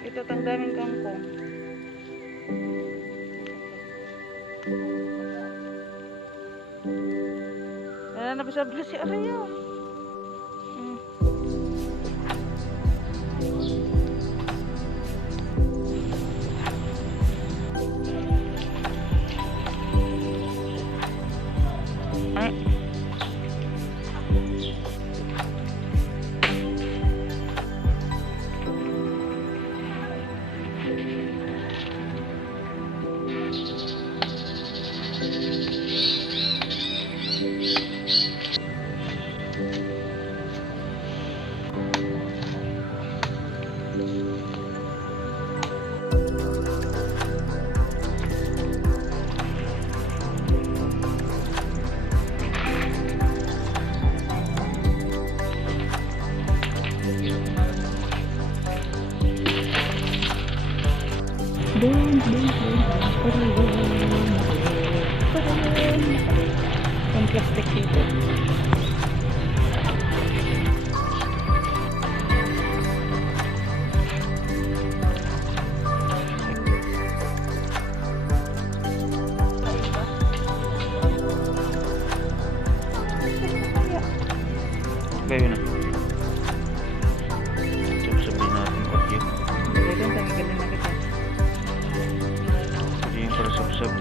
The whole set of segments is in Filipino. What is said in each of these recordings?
Ito tang daming kangkong. Wala na bisa-bisa si Araya. Ang plastic dito. Kayo na. Sabi natin okay. Dito ang tanggalin na kita. Hindi yung para sabsab.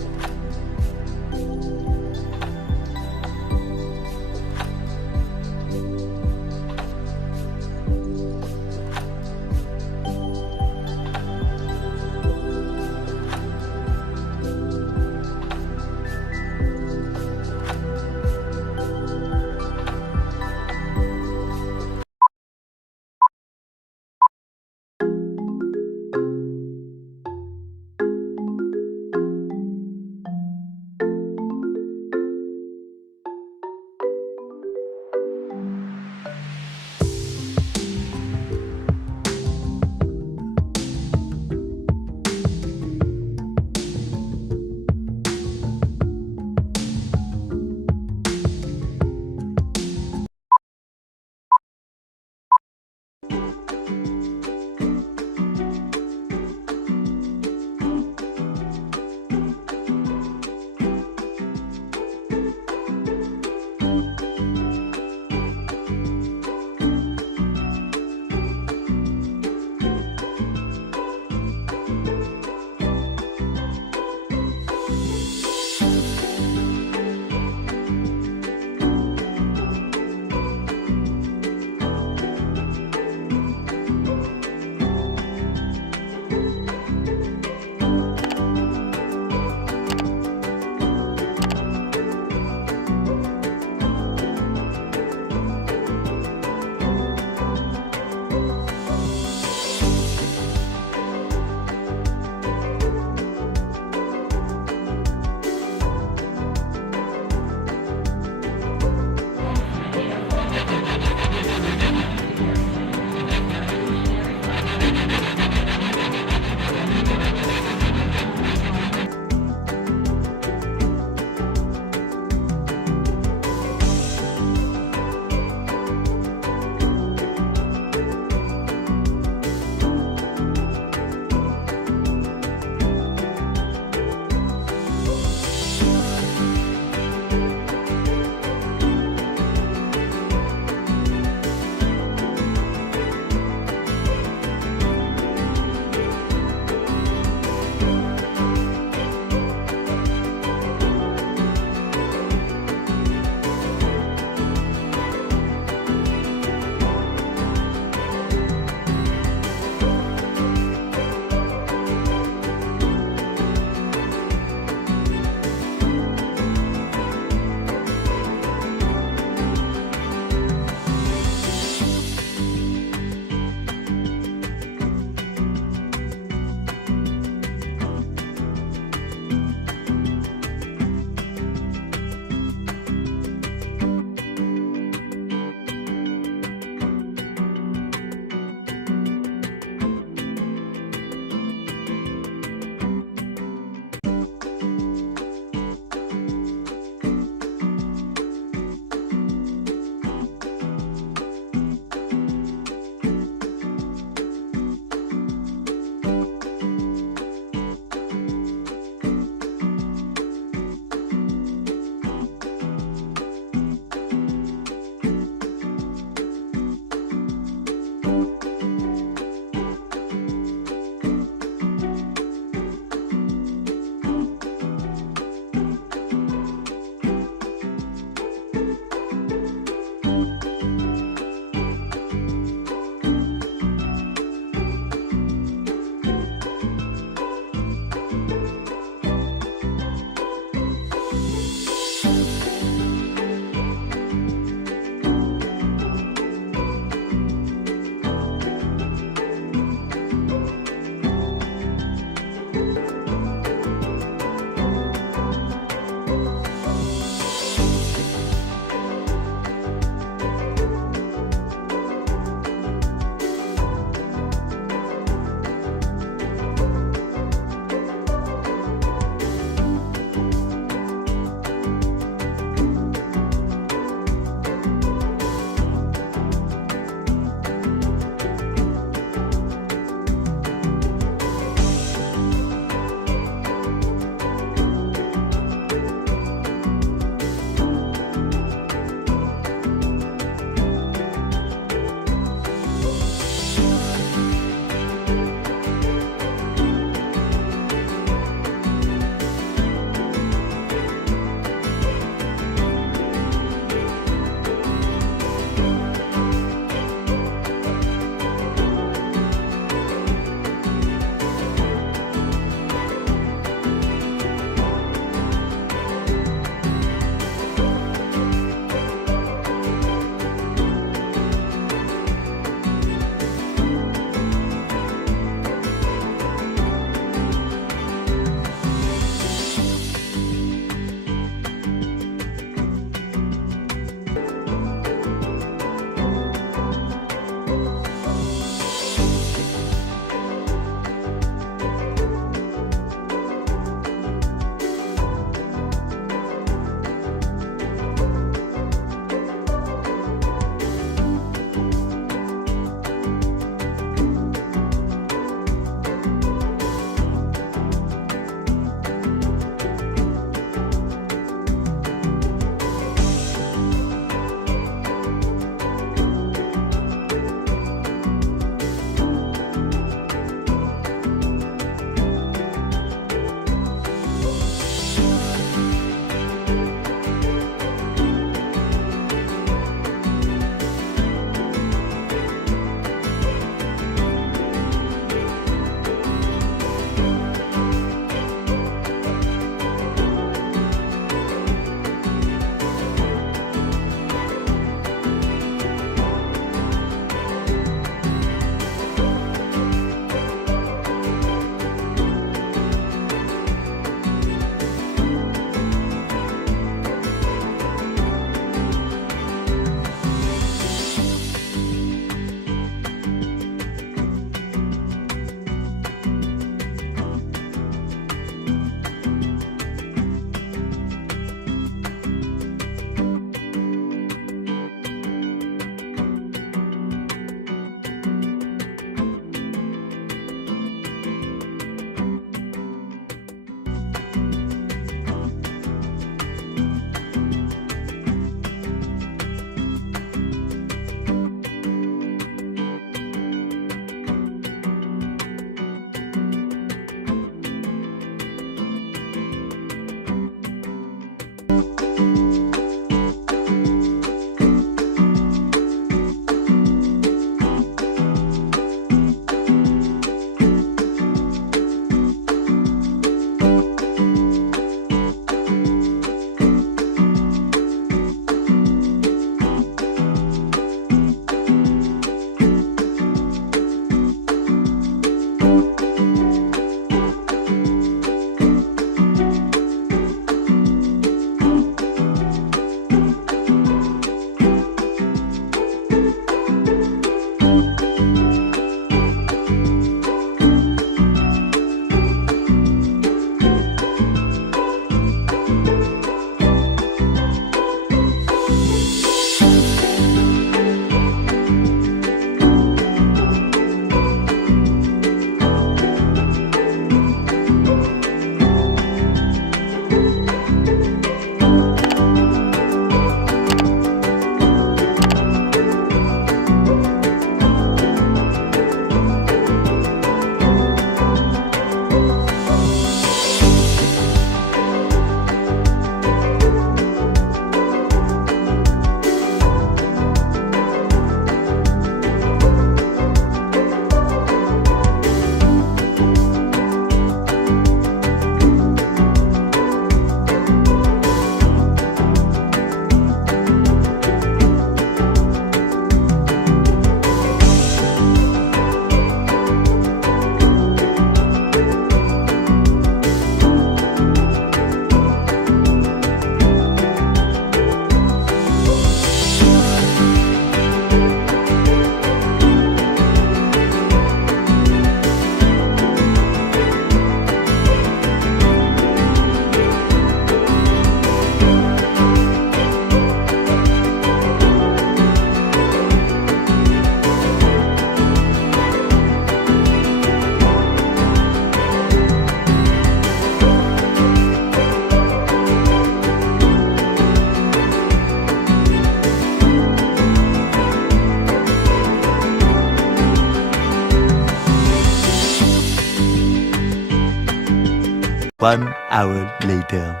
1 hour later.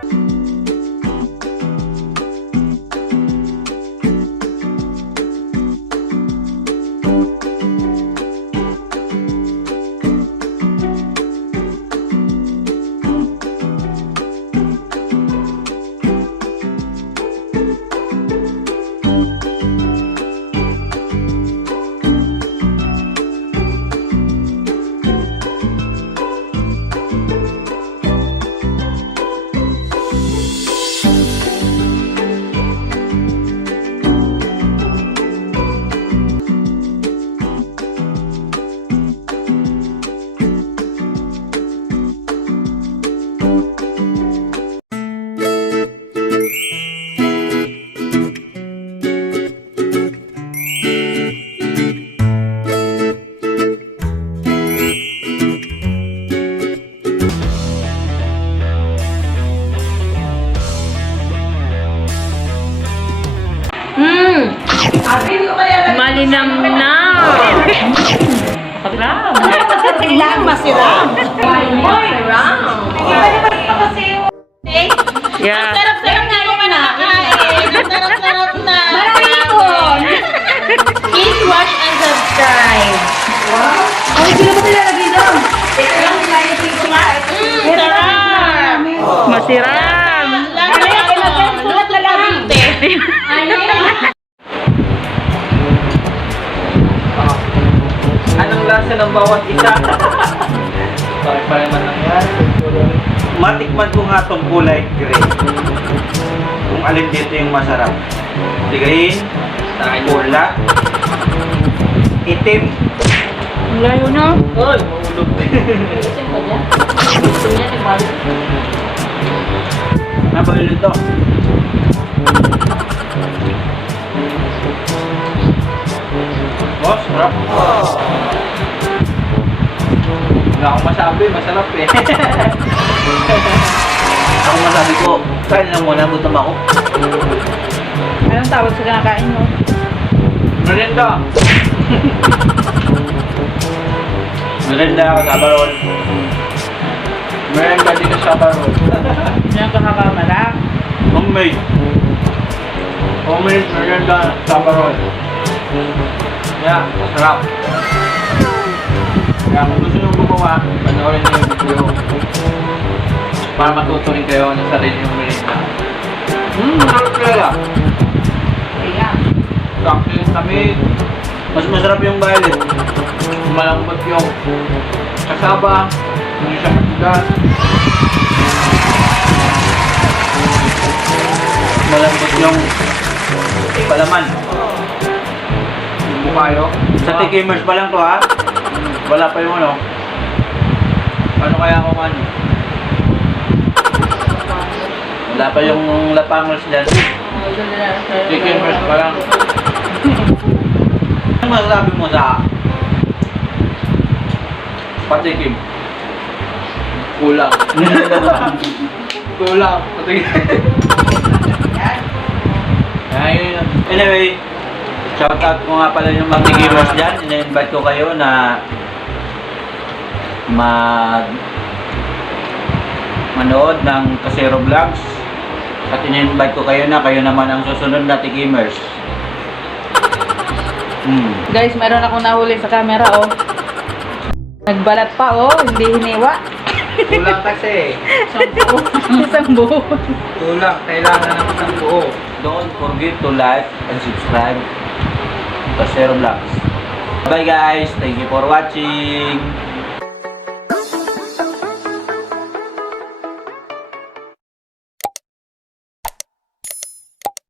Malinamnam. Masarap. Kailangan masiram. Yeah. Sarap-sarap na yung kinakain. Sarap-sarap na. Maraming please watch and subscribe. Wow. Ay, sila ba nilalagay doon? Ito lang nilalagay ko nga. Sarap. Masiram. Sulat na lang. Anong lasa ng bawat isa? Pare-pare man lang yan. Matikman ko nga itong kulay gray. Kung alin dito yung masarap. Green, pula, itim. Layo na. Ay, maulog. Napalilo to. Oh, sarap. Wala akong masabi, masarap eh. Ako masabi ko, kain lang muna, gutom ako. Anong tawag sa kinakain mo? Merienda. Merienda CASSAVA ROLL. Merienda din CASSAVA ROLL. Yan kakakamala. Homemade. Homemade merienda CASSAVA ROLL. Yeah, masarap. Kaya kung gusto nyo gumawa, panoorin nyo yung video para matuto rin kayo ng sarili yung merienda. Masarap talaga. Sakto yung tamis. Mas masarap yung violet. Malambot yung kasaba. Hindi siya matigas. Malambot yung palaman. Yung bukayo. Sa tikimers pa lang to ha. Wala pa yung ano. Ano kaya kung ano? Wala pa yung lapangers dyan. Tikimers pa lang. Ano masasabi mo sa patikim? Kulang. Kulang. Patikim. Anyway, shoutout ko nga pala yung mga tikimers dyan. Ina-invite ko kayo na manood ng CASERO VLOGZ. At ina-invite ko kayo na kayo naman ang susunod na tikimers. Guys, meron akong nahuli sa camera, oh. Nagbalat pa, oh. Hindi hiniwa. Kulang kasi. Isang buo. Kulang. Kailangan ng isang buo. Don't forget to like and subscribe to CASERO VLOGZ. Bye guys. Thank you for watching.